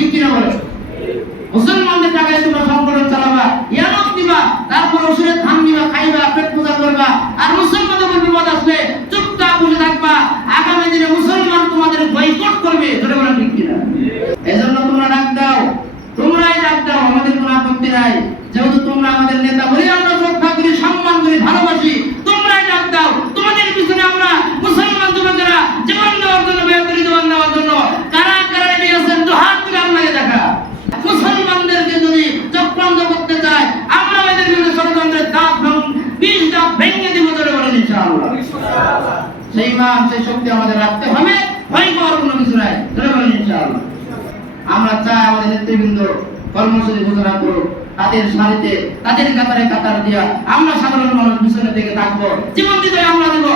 You can have it. Muslim সেই মান, সেই শক্তি আমাদের রাখতে হবে। ভাই নবী সুরায় আমরা চাই আমাদের নেতৃবৃন্দ, কর্মসূচি ঘোষণা করুক, তাদের সারিতে, তাদের কাতারে কাতার দিয়া আমরা সাধারণ মানুষ পিছনের দিকে থাকব জীবন দিতে আমরা দেবো।